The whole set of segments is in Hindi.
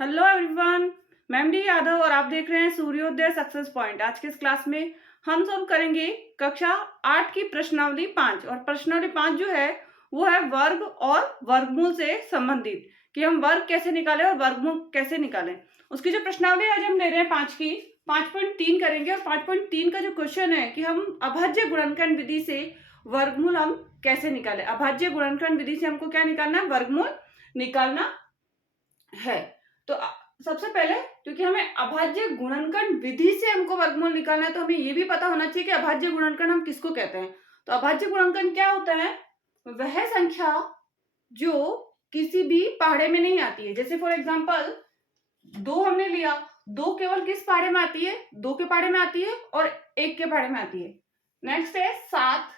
हेलो एवरीवन, मैं एमडी यादव और आप देख रहे हैं सूर्योदय सक्सेस पॉइंट। आज के इस क्लास में हम सॉल्व करेंगे कक्षा 8 की प्रश्नावली 5। और प्रश्नावली 5 जो है वो है वर्ग और वर्गमूल से संबंधित, कि हम वर्ग कैसे निकालें और वर्गमूल कैसे निकालें। उसकी जो प्रश्नावली आज हम ले रहे हैं 5 की 5.3 करेंगे। और 5.3 का जो क्वेश्चन है कि हम अभाज्य गुणनखंड विधि से वर्गमूल हम कैसे निकालें। अभाज्य गुणनखंड विधि से हमको क्या निकालना है? वर्गमूल निकालना है। तो सबसे पहले, क्योंकि हमें अभाज्य गुणनखंड विधि से हमको वर्गमूल निकालना है, तो हमें ये भी पता होना चाहिए कि अभाज्य गुणनखंड हम किसको कहते हैं। तो अभाज्य गुणनखंड क्या होता है? वह संख्या जो किसी भी पहाड़े में नहीं आती है। जैसे फॉर एग्जाम्पल 2 हमने लिया, 2 केवल किस पहाड़े में आती है? 2 के पहाड़े में आती है और 1 के पहाड़े में आती है। नेक्स्ट है 7,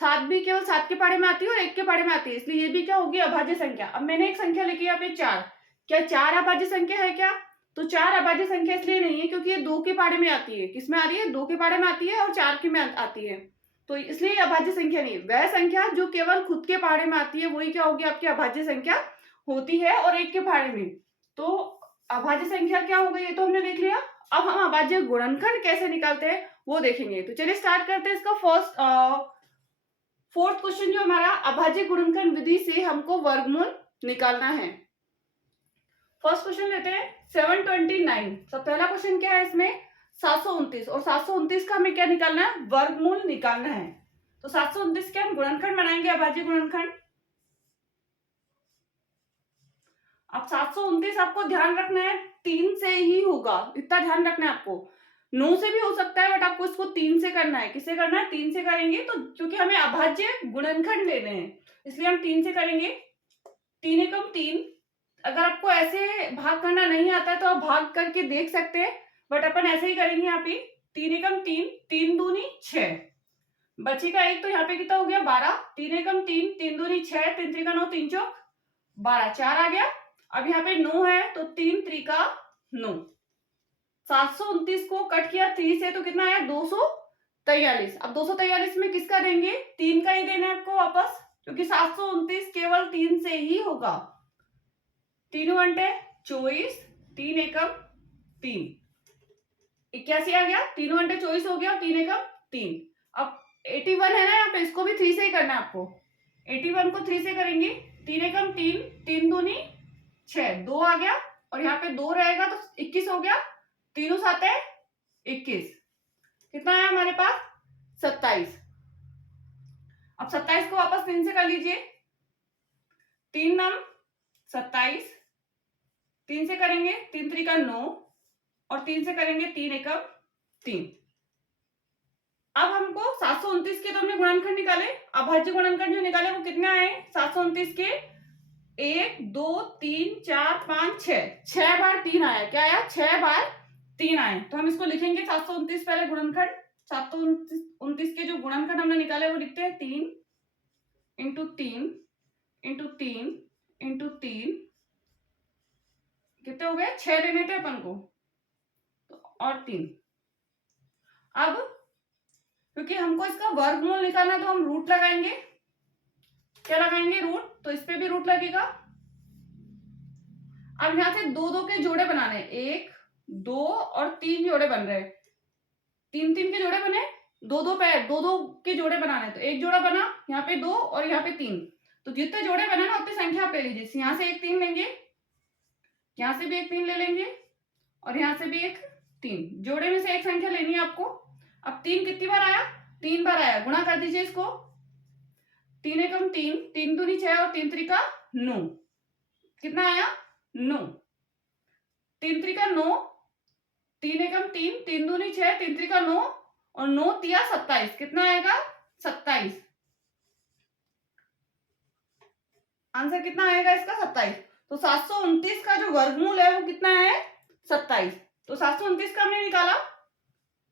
7 भी केवल 7 के पहाड़े में आती है और 1 के पहाड़े में आती है, इसलिए ये भी क्या होगी? अभाज्य संख्या। अब मैंने एक संख्या लिखी है यहाँ पे 4, क्या 4 अभाज्य संख्या है क्या? तो 4 अभाज्य संख्या इसलिए नहीं है क्योंकि ये 2 के पहाड़े में आती है। किस में आ रही है? 2 के पहाड़े में आती है और 4 के में आती है, तो इसलिए ये अभाज्य संख्या नहीं है। वह संख्या जो केवल खुद के पहाड़े में आती है वही क्या होगी? आपकी अभाज्य संख्या होती है, और 1 के पहाड़े में। तो अभाज्य संख्या क्या हो गई? ये तो हमने देख लिया। अब हम अभाज्य गुणनखंड कैसे निकालते हैं वो देखेंगे। तो चलिए स्टार्ट करते हैं इसका फोर्थ क्वेश्चन जो हमारा अभाज्य गुणनखंड विधि से हमको वर्गमूल निकालना है। फर्स्ट क्वेश्चन लेते हैं 729। सब पहला क्वेश्चन क्या है इसमें? 729, और 729 का हमें क्या निकालना है? वर्गमूल निकालना है। तो 729 के हम गुणनखंड बनाएंगे, अभाज्य गुणनखंड। अब 729 आपको ध्यान रखना है 3 से ही होगा, इतना ध्यान रखना है आपको। 9 से भी हो सकता है, बट आपको इसको 3 से करना है। किससे करना है? 3 से करेंगे। तो क्योंकि हमें अभाज्य गुणनखंड लेने हैं, इसलिए हम 3 से करेंगे। 3 एकम 3। अगर आपको ऐसे भाग करना नहीं आता है तो आप भाग करके देख सकते हैं, बट अपन ऐसे ही करेंगे यहाँ पे। 3 एकम 3, 3 दूनी 6, बचेगा 1, तो यहाँ पे कितना हो गया? 12। 3 एकम 3, 3 दूनी 6, 3 त्रिका 9, 3 चौक 12, 4 आ गया। अब यहाँ पे 9 है तो 3 त्रिका 9। 729 को कट किया 3 से तो कितना आया? 243। अब 243 में किसका देंगे? 3 का ही देना है आपको वापस, क्योंकि 729 केवल 3 से ही होगा। 3 घंटे 24, 3 एकम 3, 81 आ गया। 3 घंटे 24 हो गया, 3 एकम 3। अब 81 है ना यहाँ पे, इसको भी 3 से ही करना है आपको। 81 को 3 से करेंगे। 3 एकम 3, 3 दूनी 6, 2 आ गया, और यहाँ पे 2 रहेगा तो 21 हो गया। 3 7 है 21, कितना है हमारे पास? 27। अब 27 को वापस 3 से कर लीजिए। 3 नम 27, 3 से करेंगे 3 त्रिका 9, और 3 से करेंगे 3 एकम 3। अब हमको 729 के तो हमने गुणनखंड निकाले, अभाज्य गुणनखंड जो निकाले वो कितने आए? 729 के 1 2 3 4 5 6, 6 बार 3 आया। क्या आया? 6 बार 3 आए। तो हम इसको लिखेंगे 729 पहले गुणनखंड। 729 के जो गुणनखंड हमने निकाले वो लिखते हैं 3 इंटू 3 इंटू 3 इंटू 3, कितने हो गए? 6 देने थे अपन को, और 3। अब क्योंकि हमको इसका वर्गमूल निकालना तो हम रूट लगाएंगे। क्या लगाएंगे? रूट। तो इस पे भी रूट लगेगा। अब यहां से 2 2 के जोड़े बनाने, 1 2 और 3 जोड़े बन रहे हैं। 3 3 के जोड़े बने, 2 2 पैर 2 2 के जोड़े बनाने, तो एक जोड़ा बना, यहाँ पे 2 और यहाँ पे 3। तो जितने जोड़े बने ना उतने संख्या आप ले लीजिए। यहाँ से एक 3 लेंगे, यहाँ से भी एक 3 ले लेंगे, और यहाँ से भी एक 3। जोड़े में से एक संख्या लेनी है आपको। अब 3 कितनी बार आया? 3 बार आया। गुणा कर दीजिए इसको। 3 एकम 3, 3 दूनी 6 और 3 त्रिका 9, कितना आया? 9। 3 त्रिका 9, 3 एकम 3, 3 दूनी 6, 3 त्रिका 9, और 9 तिया 27, कितना आएगा? 27। आंसर कितना आएगा इसका? 27। तो 729 का जो वर्गमूल है वो कितना है? 27। तो 729 का हमने निकाला।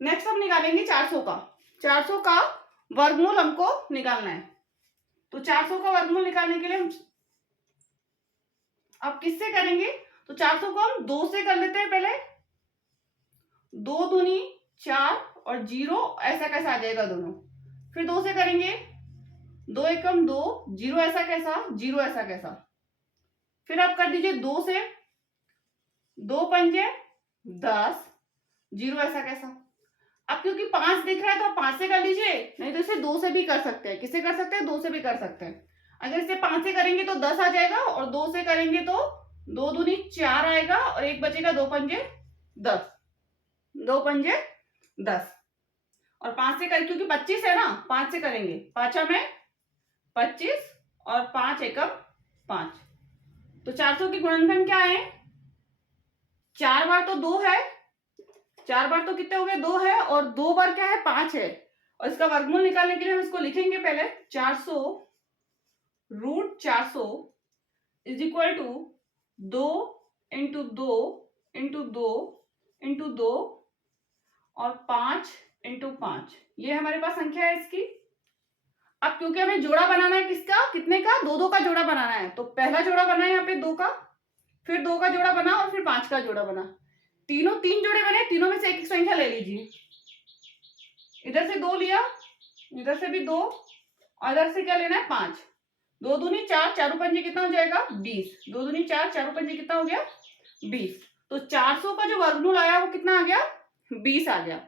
नेक्स्ट हम निकालेंगे 400 का। 400 का वर्गमूल हमको निकालना है। तो 400 का वर्गमूल निकालने के लिए हम अब किससे करेंगे? तो 400 को हम 2 से कर लेते हैं पहले। 2 दूनी 4 और 0, ऐसा कैसा आ जाएगा दोनों। फिर 2 से करेंगे, 2 एकम 2, 0 ऐसा कैसा, 0 ऐसा कैसा। फिर आप कर दीजिए 2 से, 2 पंजे 10, 0 ऐसा कैसा? अब क्योंकि 5 दिख रहा है तो आप 5 से कर लीजिए, नहीं तो इसे 2 से भी कर सकते हैं। किससे कर सकते हैं? 2 से भी कर सकते हैं। अगर इसे 5 से करेंगे तो 10 आ जाएगा, और 2 से करेंगे तो 2 दूनी 4 आएगा, और एक बचेगा 2 पंजे 10, 2 पंजे 10, और 5 से करें क्योंकि 25 है ना, 5 से करेंगे, 5 में 25 और 5 एकम 5, तो 400 की गुणनखंड क्या है? 4 बार तो 2 है, 4 बार तो कितने हो गए? 2 है, और 2 बार क्या है? 5 है, और इसका वर्गमूल निकालने के लिए हम इसको लिखेंगे पहले 400√400 is equal to 2 into 2 into 2 into 2 और 5 इंटू 5, ये हमारे पास संख्या है इसकी। अब क्योंकि हमें जोड़ा बनाना है, किसका? कितने का? 2 2 का जोड़ा बनाना है, तो पहला जोड़ा बना है यहाँ पे 2 का, फिर 2 का जोड़ा बना, और फिर 5 का जोड़ा बना। तीनों 3 जोड़े बने, तीनों में से एक एक संख्या ले लीजिए। इधर से 2 लिया, इधर से भी 2, और इधर से क्या लेना है? 5। 2 दूनी 4, 4 पंजे कितना हो जाएगा? 20। 2 दूनी 4, 4 पंजे कितना हो गया? 20। तो 400 का जो वर्गमूल आया वो कितना आ गया? 20 आ गया।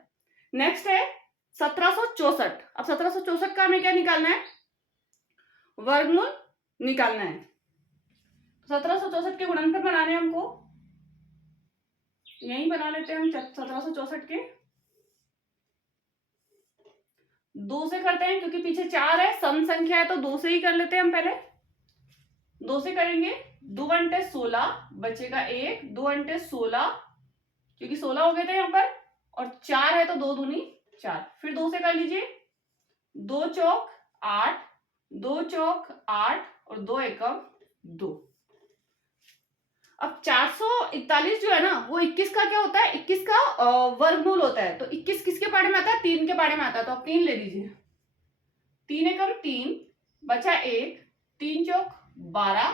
नेक्स्ट है 1764। अब 1764 का हमें क्या निकालना है? वर्गमूल निकालना है। 1764 के गुणनखंड बनाने हैं हमको, यही बना लेते हैं हम 1764 के। 2 से करते हैं क्योंकि पीछे 4 है, सम संख्या है, तो 2 से ही कर लेते हैं हम पहले। 2 से करेंगे, 2 अंटे 16 बचेगा 1, 2 अंटे 16 क्योंकि 16 हो गए थे यहाँ पर, और 4 है तो 2 दूनी 4, फिर 2 से कर लीजिए, 2 चौक 8, 2 चौक 8 और 2 एकम 2। अब 441 जो है ना, वो 21 का क्या होता है? 21 का वर्गमूल होता है, तो 21 किसके पाड़े में आता है? 3 के पाड़े में आता है, तो आप 3 ले लीजिए। 3 एकम 3 बचा 1, 3 चौक 12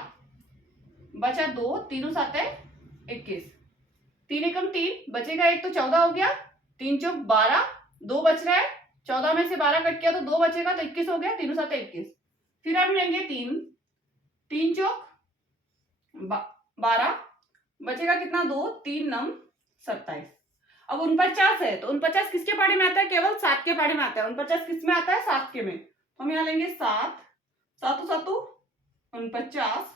बचा 2, तीनों सात है 21, 3 एकम 3 बचेगा 1 तो 14 हो गया, 3 चौक 12, 2 बच रहा है, 14 में से 12 कट किया तो 2 बचेगा, तो 21 हो गया, तीनों सात 21। फिर हम लेंगे 3, 3 चौक 12 बचेगा कितना? 2, 3 नम 27। अब 49 है, तो 49 किसके पाड़े में आता है? केवल 7 के पाड़े में आता है। 49 किस में आता है? 7 के में, तो हम यहाँ लेंगे 7, 7 7 49,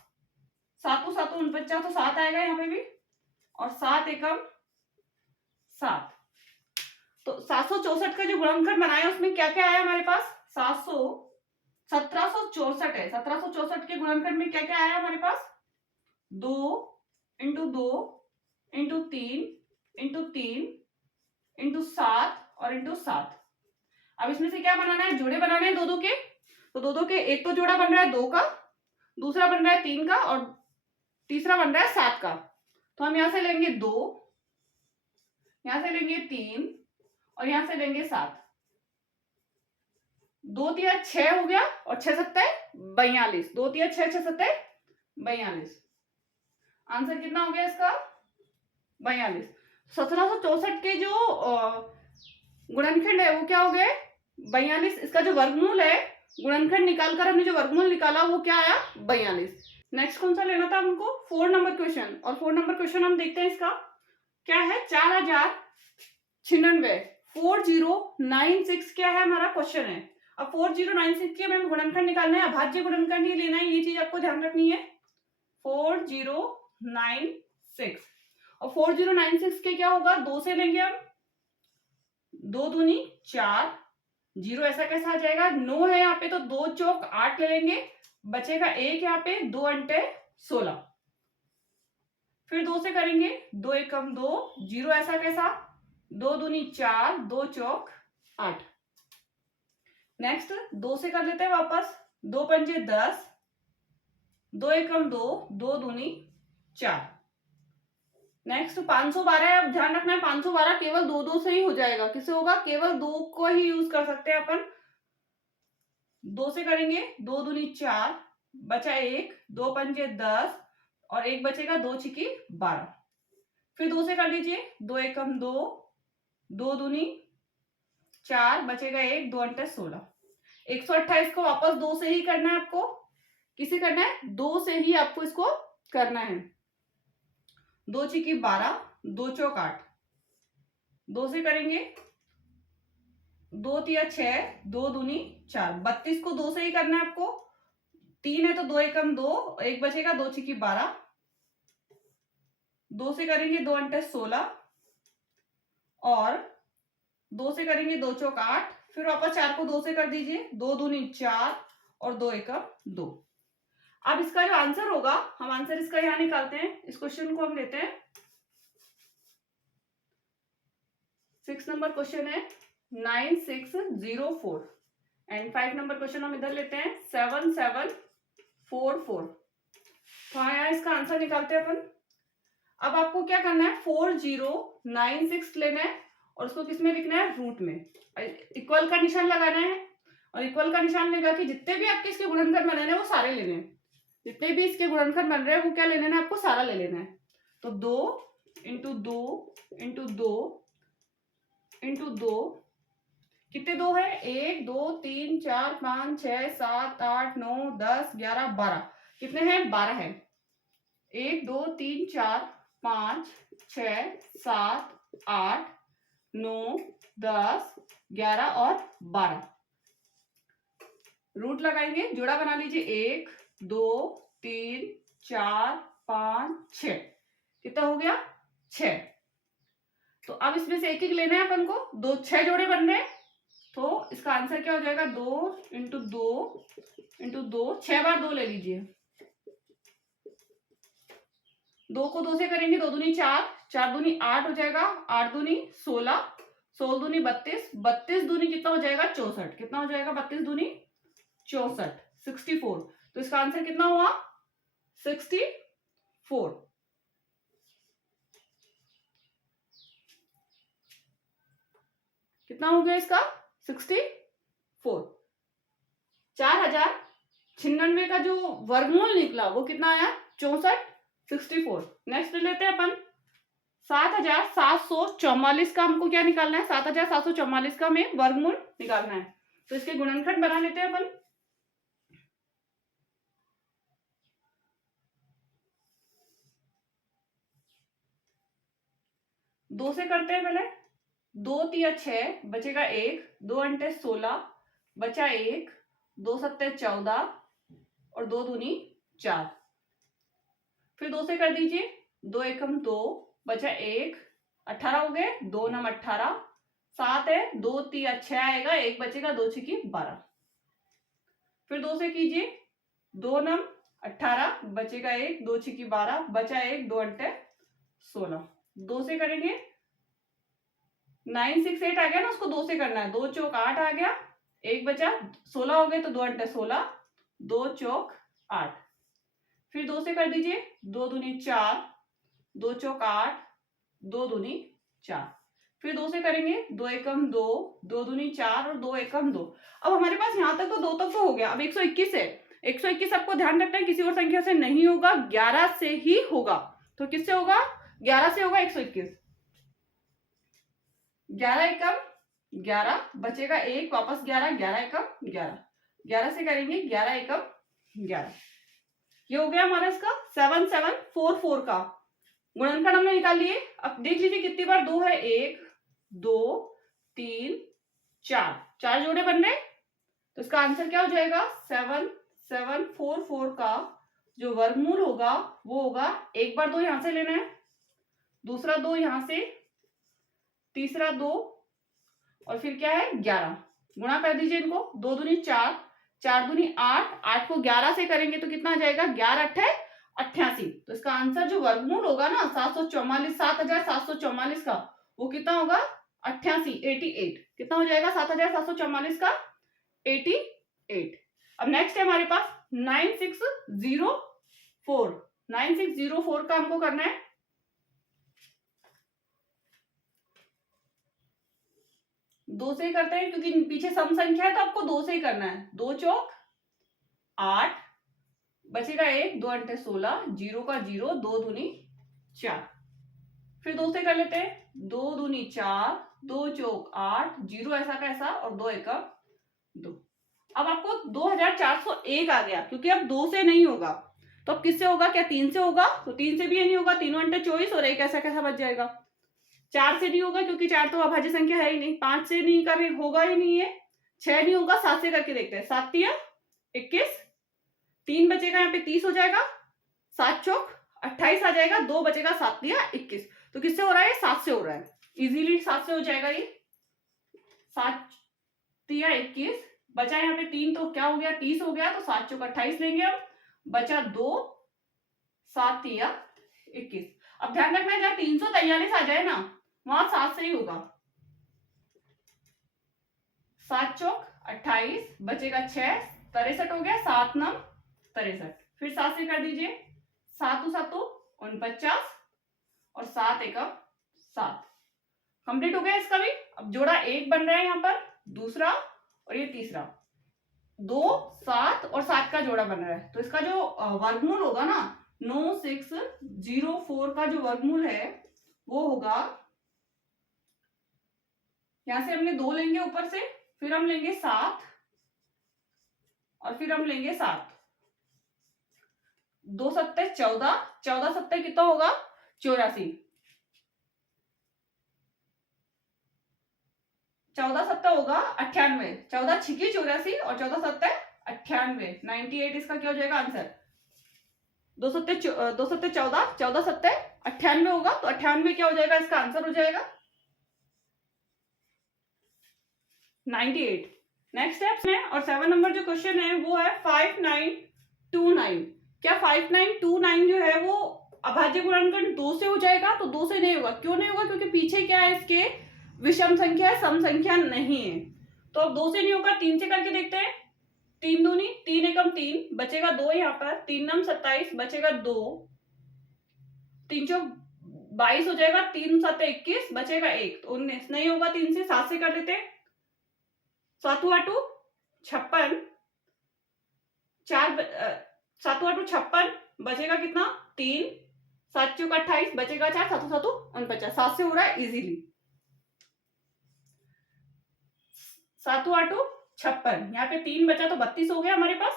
7 7 49, तो 7 आएगा यहाँ पे भी, और 7 एकम 7। तो 764 का जो गुणनखंड बनाया उसमें क्या क्या आया हमारे पास? 1764 है, 1764 के गुणनखंड में क्या क्या आया हमारे पास? 2 इंटू 2 इंटू 3 इंटू 3 इंटू 7 और इंटू 7। अब इसमें से क्या बनाना है? जोड़े बनाने हैं 2 2 के, तो 2 2 के एक तो जोड़ा बन रहा है 2 का, दूसरा बन रहा है 3 का, और तीसरा बन रहा है 7 का। तो हम यहां से लेंगे 2, यहां से लेंगे 3 और यहां से लेंगे 7। 2 तिया 6 हो गया, और 6 सत्ते 42, 2 तिया 6, 6 सत्ते 42। आंसर कितना हो गया इसका? 42। 1764 के जो गुणनखंड है वो क्या हो गए? 42। इसका जो वर्गमूल है, गुणनखंड निकालकर हमने जो वर्गमूल निकाला वो क्या आया? 42। नेक्स्ट कौन सा लेना था हमको? 4 नंबर क्वेश्चन, और 4 नंबर क्वेश्चन हम देखते हैं इसका क्या है। 4096 4096 क्या है हमारा क्वेश्चन है। अब 4096 के हमें गुणनखंड निकालना है, अभाज्य गुणनखंड ही लेना है, ये चीज आपको ध्यान रखनी है। 4096, और 4096 के क्या होगा? 2 से लेंगे हम, 2 दूनी 4, 0 ऐसा कैसा आ जाएगा? 9 है यहाँ पे, तो 2 चौक 8 ले लेंगे, बचेगा 1 यहाँ पे, 2 अंटे 16। फिर 2 से करेंगे, 2 एकम 2, 0 ऐसा कैसा? 2 दूनी 4, 2 चौक 8। नेक्स्ट 2 से कर लेते हैं वापस, 2 पंजे 10, 2 एकम 2, 2 दूनी 4। नेक्स्ट 512 है। अब ध्यान रखना है 512 केवल 2 2 से ही हो जाएगा। किससे होगा? केवल 2 को ही यूज कर सकते हैं अपन। 2 से करेंगे, 2 दूनी 4 बचा 1, 2 पंजे 10 और 1 बचेगा, 2 छिकी 12। फिर 2 से कर लीजिए, 2 एकम 2, 2 दूनी 4 बचेगा 1, 2 अंटे 16। 128 को वापस 2 से ही करना है आपको। किसे करना है? 2 से ही आपको इसको करना है। 2 छिकी 12, 2 चौक 8, 2 से करेंगे 2 तिया 6, 2 दूनी 4, 32 को 2 से ही करना है आपको। 3 है तो 2 एकम 2, 1 बचेगा, 2 छिकी 12, 2 से करेंगे 2 अंटे 16 और 2 से करेंगे 2 चौक 8, फिर वापस 4 को 2 से कर दीजिए, 2 दूनी 4 और 2 एकम 2। अब इसका जो आंसर होगा, हम आंसर इसका यहां निकालते हैं। इस क्वेश्चन को हम लेते हैं 6 नंबर क्वेश्चन है 9604 एंड 5 नंबर क्वेश्चन हम इधर लेते हैं 7744। तो यहाँ इसका आंसर निकालते हैं अपन। अब आपको क्या करना है, 4096 लेना है और उसको किस में लिखना है, रूट में। इक्वल का निशान लगाना है और इक्वल का निशान लगा के जितने भी आपके इसके गुणनखंड बने हैं वो सारे लेने हैं। जितने भी इसके गुणनखंड बन रहे हैं वो क्या ले लेना है, आपको सारा ले लेना है। तो 2 इंटू 2 इंटू 2 इंटू 2, कितने 2 है, 1 2 3 4 5 6 7 8 9 10 11 12, कितने हैं, 12 है। 1 2 3 4 5 6 7 8 9 10 11 और 12। रूट लगाएंगे, जोड़ा बना लीजिए, 1 2 3 4 5 6, कितना हो गया, 6। तो अब इसमें से एक एक लेना है अपन को, 6 जोड़े बन रहे हैं। तो इसका आंसर क्या हो जाएगा, 2 इंटू 2 इंटू 2, 6 बार 2 ले लीजिए। 2 को 2 से करेंगे, 2 दूनी 4, 4 दूनी 8 हो जाएगा, 8 दूनी 16, 16 दूनी 32, 32 दूनी कितना हो जाएगा, 64, कितना हो जाएगा, 32 दूनी 64, 64। तो इसका आंसर कितना हुआ, 64। कितना हो गया इसका, 64। 4096 का जो वर्गमूल निकला वो कितना आया, 64, 64। नेक्स्ट लेते हैं अपन 7744 का हमको क्या निकालना है, 7744 का हमें वर्गमूल निकालना है। तो इसके गुणनखंड बना लेते हैं अपन। दो से करते हैं पहले, 2 तिया 6, बचेगा 1, 2 अंटे 16, बचा 1, 2 सत्ते 14 और 2 दूनी 4। फिर 2 से कर दीजिए, 2 एकम 2, बचा 1, 18 हो गए, 2 नम 18, 7 है, 2 तिया 6 आएगा, 1 बचेगा, 2 छिकी 12। फिर 2 से कीजिए, 2 नम 18, बचेगा 1, 2 छिकी 12, बचा 1, 2 अंटे 16। 2 से करेंगे, 968 आ गया ना, उसको 2 से करना है, 2 चौक 8 आ गया, 1 बचा, 16 हो गए तो 2 अंटे 16, 2 चौक 8। फिर 2 से कर दीजिए, 2 दूनी 4, 2 चौक 8, 2 दूनी 4। फिर 2 से करेंगे, 2 एकम 2, 2 दूनी 4 और 2 एकम 2। अब हमारे पास यहाँ तक तो 2 तक तो हो गया। अब 121 है, 121 आपको ध्यान रखना है किसी और संख्या से नहीं होगा, 11 से ही होगा। तो किससे होगा, 11 से होगा 121। 11 एकम 11, बचेगा 1, वापस 11, 11 एकम 11, 11 से करेंगे 11 एकम 11। ये हो गया हमारा इसका 7744 का गुणनखंड हमने निकाल लिए। अब देख लीजिए कितनी बार 2 है, 1 2 3 4, 4 जोड़े बन रहे। तो इसका आंसर क्या हो जाएगा, 7744 का जो वर्गमूल होगा वो होगा, एक बार 2 यहां से लेना है, दूसरा 2 यहां से, तीसरा 2 और फिर क्या है 11। गुणा कर दीजिए इनको, 2 दूनी 4, 4 दूनी 8, 8 को 11 से करेंगे तो कितना आ जाएगा, 11 अट्ठे 88। तो इसका आंसर जो वर्गमूल होगा ना 744, 7744 का, वो कितना होगा 88, 88। कितना हो जाएगा 7744 का 88। अब नेक्स्ट है हमारे पास 9604। 9604 का हमको करना है, दो से ही करते हैं क्योंकि पीछे सम संख्या है तो आपको 2 से ही करना है। 2 चौक 8, बचेगा 1, 2 अंटे 16, 0 का 0, 2 दूनी 4। फिर 2 से कर लेते हैं, 2 दूनी 4, 2 चौक 8, 0 ऐसा का ऐसा और 2 एकम 2। अब आपको 2401 आ गया क्योंकि अब 2 से नहीं होगा। तो अब किससे होगा, क्या 3 से होगा, तो 3 से भी ये नहीं होगा, 3 अंटे 24 और एक ऐसा कैसा बच जाएगा। 4 से नहीं होगा क्योंकि 4 तो अभाज्य संख्या है ही नहीं, 5 से नहीं कर होगा ही नहीं है, 6 नहीं होगा, 7 से करके देखते हैं। 7 तिया 21, 3 बचेगा यहाँ पे 30 हो जाएगा, 7 चौक 28 आ जाएगा, 2 बचेगा, 7 तिया 21। तो किससे हो रहा है, 7 से हो रहा है, इजीली 7 से हो जाएगा ये। 7 तिया 21 बचा यहाँ पे 3, तो क्या हो गया 30 हो गया, तो 7 चौक 28 लेंगे हम, बचा 2, 7 तिया 21। अब ध्यान रखना जहाँ 343 आ जाए ना वहां 7 से ही होगा। 7 चौक 28 बचेगा 6, 63 हो गया, 7 9 63, फिर 7 से कर दीजिए, 7 7 49 और 7 1 7, कंप्लीट हो गया इसका भी। अब जोड़ा 1 बन रहा है यहाँ पर, दूसरा और ये तीसरा, 2 7 और 7 का जोड़ा बन रहा है, तो इसका जो वर्गमूल होगा ना 9604 का जो वर्गमूल है वो होगा, यहां से हमने 2 लेंगे ऊपर से, फिर हम लेंगे 7 और फिर हम लेंगे 7, 2 सत्ते 14, 14 सत्ते कितना होगा 84, 14 सत्ता होगा 98, 14 छिकी 84 और 14 सत्ते 98, 98 इसका क्या हो जाएगा आंसर। 2 सत्ते 14, 14 सत्ते 98 होगा, तो 98 क्या हो जाएगा, इसका आंसर हो जाएगा 98। नेक्स्ट स्टेप में और 7 नंबर जो क्वेश्चन है वो है 5929। क्या 5929 जो है वो अभाज्य गुणनखंड 2 से हो जाएगा, तो 2 से नहीं होगा, क्यों नहीं होगा, क्योंकि पीछे क्या है इसके विषम संख्या है, सम संख्या नहीं है, तो अब 2 से नहीं होगा, 3 से करके देखते हैं। 3 दूनी 3 एकम 3 बचेगा 2, यहाँ पर 3 नम 27 बचेगा 2, 3 चौक 22 हो जाएगा, 3 7 21 बचेगा 1, तो 19 नहीं होगा, 3 से 7 से कर देते हैं। 7 8 56, 4 7 8 56 बचेगा कितना 3, 7 चौक 28 बचेगा 4, 7 7 49, 7 से हो रहा है इजीली। 7 8 56, यहाँ पे 3 बचा तो 32 हो गया हमारे पास,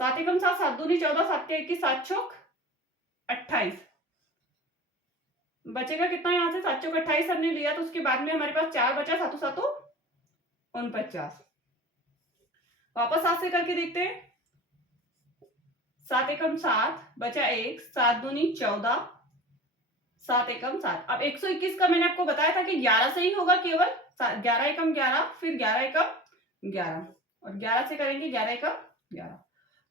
7 एकम 7, 7 दूनी 14, 7 के 21, 7 चौक 28 बचेगा कितना, यहाँ से 7 चौक 28 हमने लिया, तो उसके बाद में हमारे पास 4 बचा, 7 7 49, वापस 7 से करके देखते हैं। 7 एकम 7 बचा 1, 7 दूनी 14, 7 एकम 7। अब 121 का मैंने आपको बताया था कि 11 से ही होगा केवल, 11 एकम 11, फिर 11 एकम 11 और 11 से करेंगे 11 एकम 11,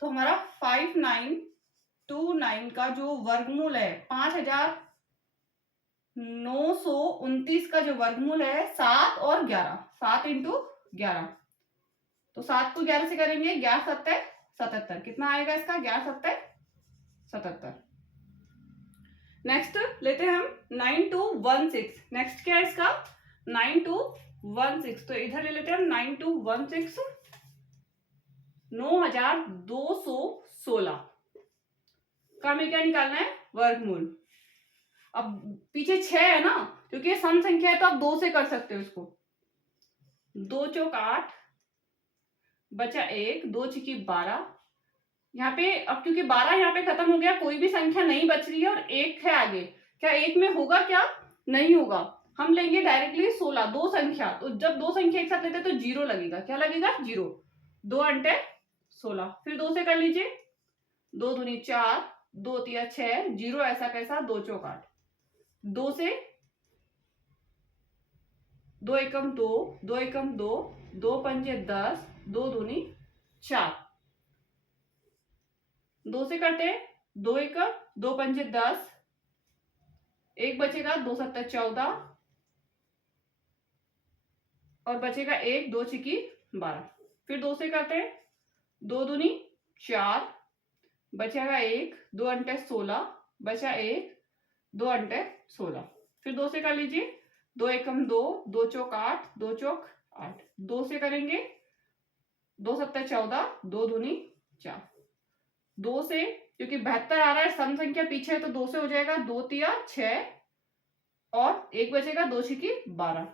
तो हमारा 5929 का जो वर्गमूल है 5929 का जो वर्गमूल है 7 और 11, 7 इंटू 11, तो 7 को 11 से करेंगे, 11 7 77, कितना आएगा इसका, 11 7 77। नेक्स्ट लेते हैं हम 9216, नेक्स्ट क्या है इसका 9216, तो इधर ले लेते हैं हम 9216, 9216 का हमें क्या निकालना है, वर्गमूल। अब पीछे 6 है ना, क्योंकि ये सम संख्या है तो आप 2 से कर सकते हो इसको, 2 चौक 8 बचा 1, 2 छिकी 12, यहाँ पे अब क्योंकि 12 यहाँ पे खत्म हो गया, कोई भी संख्या नहीं बच रही है और 1 है आगे, क्या 1 में होगा, क्या नहीं होगा, हम लेंगे डायरेक्टली 16, 2 संख्या, तो जब 2 संख्या एक साथ लेते हैं तो 0 लगेगा, क्या लगेगा 0, 2 अंटे 16, फिर 2 से कर लीजिए, 2 दूनी 4, 2 तिया 6, 0 ऐसा कैसा, 2 चौक 8, 2 से 2 एकम 2, 2 एकम 2, 2 पंजे 10, 2 दूनी 4, 2 से करते हैं, 2 एकम 2 पंजे 10, 1 बचेगा, 2 सत्तर 14 और बचेगा 1, 2 छिकी 12, फिर 2 से करते हैं, 2 दूनी 4 बचेगा 1, 2 अंटे 16 बचा 1, 2 अंटे 16, फिर 2 से कर लीजिए, 2 एकम 2, 2 चौक 8, 2 चौक 8, 2 से करेंगे, 2 सत्तर 14, 2 दूनी 4, 2 से क्योंकि 72 आ रहा है, सम संख्या पीछे है तो 2 से हो जाएगा, 2 तिया 6 और 1 बचेगा, 2 छिकी 12,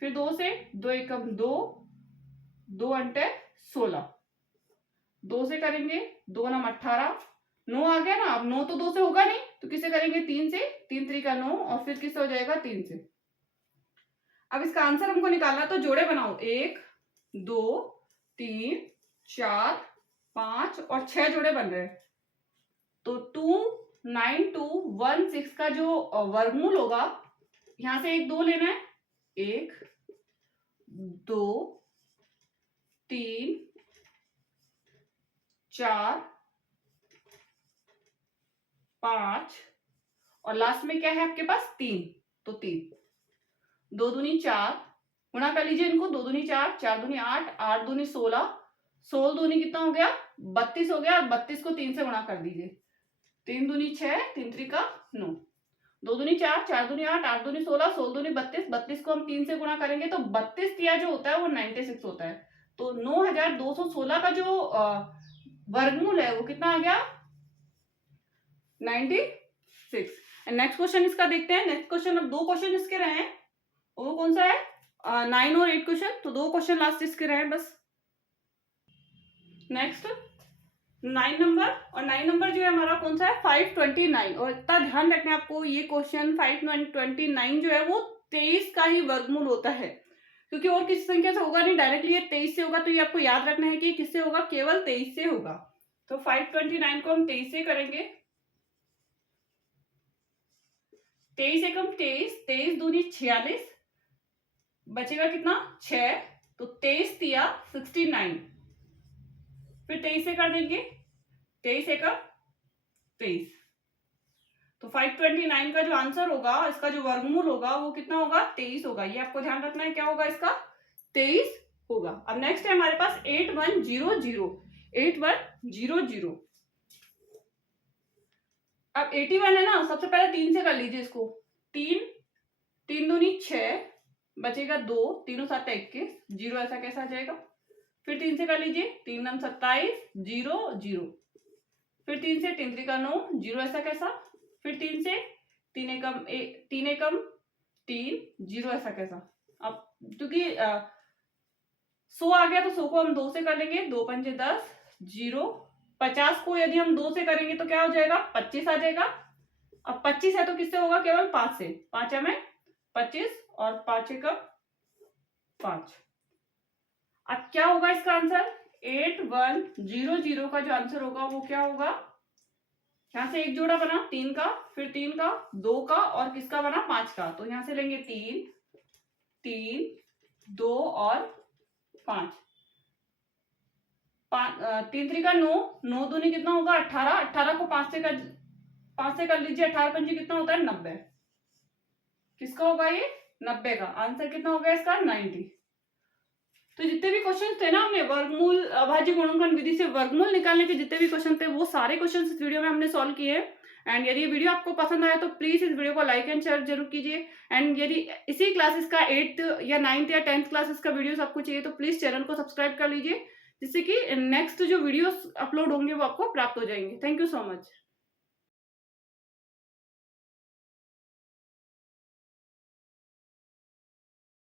फिर 2 से 2 एकम 2, 2 अंटे 16, 2 से करेंगे, 2 नम 18, 9 आ गया ना। अब 9 तो 2 से होगा नहीं, तो किससे करेंगे? 3 से। 3 3 का 9, और फिर किससे हो जाएगा? 3 से। अब इसका आंसर हमको निकालना है, तो जोड़े बनाओ। 1 2 3 4 5 और 6 जोड़े बन रहे हैं। तो 2 9 2 1 6 का जो वर्गमूल होगा, यहां से 1 2 लेना है। 1 2 3 4 5 और लास्ट में क्या है आपके पास? 3। तो 3 2 दूनी 4, गुणा कर लीजिए इनको। 2 दूनी 4, 4 दूनी 8, 8 दूनी 16, 16 दूनी कितना हो गया? 32 हो गया। 32 को 3 से गुणा कर दीजिए। 3 दूनी 6, 3 3 का 9, 2 दूनी 4, 4 दूनी 8, 8 दूनी 16, 16 दूनी 32, 32 को हम 3 से गुणा करेंगे तो 32 तिया जो होता है वो 96 होता है। तो 9216 का जो वर्गमूल है वो कितना आ गया? 96। नेक्स्ट क्वेश्चन इसका देखते हैं। नेक्स्ट क्वेश्चन, अब 2 क्वेश्चन इसके रहे हैं। वो कौन सा है? 9 और 8 क्वेश्चन, तो 2 क्वेश्चन लास्ट इसके रहे बस। नेक्स्ट 9 नंबर, और 9 नंबर जो है हमारा कौन सा है? 529। और इतना ध्यान रखना है आपको, ये क्वेश्चन 529 जो है वो 23 का ही वर्गमूल होता है, क्योंकि और किसी संख्या से होगा नहीं। डायरेक्टली ये 23 से होगा, तो ये आपको याद रखना है कि किससे होगा? केवल 23 से होगा। तो 529 को हम 23 से करेंगे। 23 एकम 23, 23 दूनी 46, बचेगा कितना? 6। तो 23 तिया 69, फिर 23 से कर देंगे। 23 एकम 23। तो 529 का जो आंसर होगा, इसका जो वर्गमूल होगा वो कितना होगा? 23 होगा। ये आपको ध्यान रखना है, क्या होगा इसका? 23 होगा। अब नेक्स्ट है हमारे पास 8100। 8100। अब 81 है ना, सबसे पहले 3 से कर लीजिए इसको। 3 3 दूनी 6, बचेगा 2, 3 7 21, 0 ऐसा कैसा आ जाएगा? फिर 3 से कर लीजिए। 3 9 27, 0 0। फिर 3 से 3 3 का 9, 0 ऐसा कैसा? फिर 3 से 3 एकम 3, 0 ऐसा कैसा? अब क्योंकि 100 आ गया, तो 100 को हम 2 से कर लेंगे। 2 पंजे 10, 0। 50 को यदि हम 2 से करेंगे तो क्या हो जाएगा? 25 आ जाएगा। अब 25 है तो किससे होगा? केवल 5 से। 5 में 25 और 5 एकम 5। अब क्या होगा इसका आंसर? 8100 का जो आंसर होगा वो क्या होगा? यहां से एक जोड़ा बना 3 का, फिर 3 का, 2 का, और किसका बना? 5 का। तो यहां से लेंगे 3 3 2 और 5। 3 3 का 9, 9 दूनी कितना होगा? 18, 18 को 5 से कर लीजिए। 18 पंजी कितना होता है? 90। किसका होगा ये? 90 का। आंसर कितना हो गया इसका? 90। तो जितने भी क्वेश्चन थे ना, हमने वर्गमूल अभाज्य गुणनखंड विधि से वर्गमूल निकालने के जितने भी क्वेश्चन थे, वो सारे क्वेश्चन इस वीडियो में हमने सॉल्व किए हैं। एंड यदि ये वीडियो आपको पसंद आया तो प्लीज इस वीडियो को लाइक एंड शेयर जरूर कीजिए। एंड यदि इसी क्लासेस का 8th या 9th या 10th क्लासेस का वीडियोस आपको चाहिए तो प्लीज चैनल को सब्सक्राइब कर लीजिए, जिससे कि नेक्स्ट जो वीडियोस अपलोड होंगे वो आपको प्राप्त हो जाएंगे। Thank you so much.